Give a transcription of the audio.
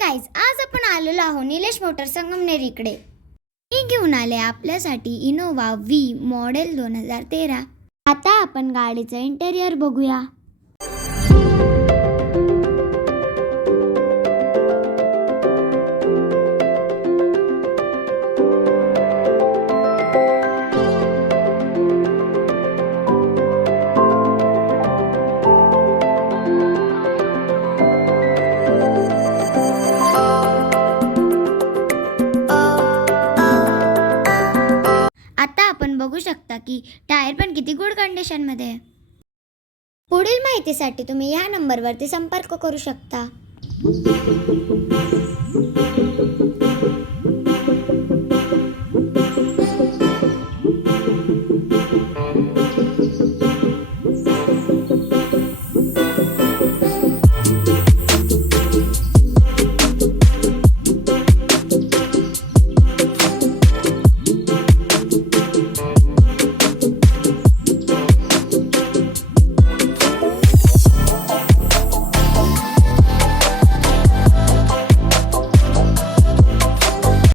Guys, आज आपण आलेलो आहोत निलेश मोटर संगमनेर इकडे. मी घेऊन आले आपल्यासाठी इनोवा व्ही मॉडेल 2013. आता आपण गाडीचं इंटेरियर बघूया. आता आपण बघू शकता की टायर पण किती गुड कंडिशन मध्ये आहे. पुढील माहितीसाठी तुम्ही या नंबरवरती संपर्क करू शकता.